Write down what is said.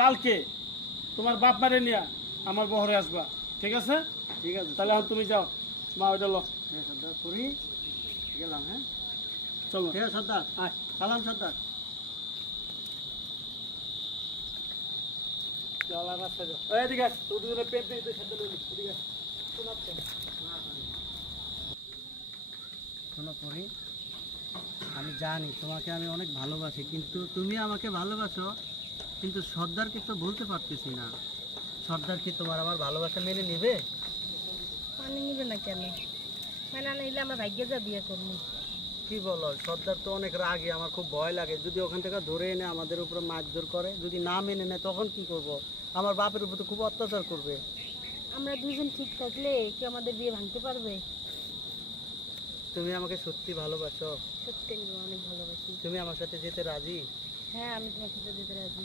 কালকে তোমার বাপ মারে নিয়া আমার বহরে আসবা, ঠিক আছে? ঠিক আছে, তাহলে এখন তুমি যাও, মা ওইটা লো। হ্যাঁ সর্দার করি, গেলাম। হ্যাঁ চলো। ঠিক আছে সর্দার, আয়। সালাম সর্দার। চল আর রাস্তায় যাও। এই এদিকে আয়, তোর দুজনে পেট দিয়ে তুই সাথে লইলি, এদিকে আয়। শোনাচ্ছে না। শোনো করি, আমি জানি তোমাকে আমি অনেক ভালোবাসি, কিন্তু তুমি আমাকে ভালোবাসো, কিন্তু সর্দারকে তো বলতে পারতেছি না। সর্দার কি তোমার আমার ভালোবাসা মেনে নেবে? মানে নিবে না কেন? মানে না নিলে আমরা ভাগ্যে যা বিয়ে করবো। কি বলো, সর্দার তো অনেক রাগী, আমার খুব ভয় লাগে। যদি ওখান থেকে ধরে এনে আমাদের উপরে মারধর করে, যদি না মেনে নেয় তখন কি করব? আমার বাপের উপর তো খুব অত্যাচার করবে। আমরা দুজন ঠিক থাকলে কেউ আমাদের বিয়ে ভাঙতে পারবে? তুমি আমাকে সত্যি ভালোবাসো? সত্যি আমি অনেক ভালোবাসি। তুমি আমার সাথে যেতে রাজি? হ্যাঁ, আমি তোমার সাথে যেতে রাজি।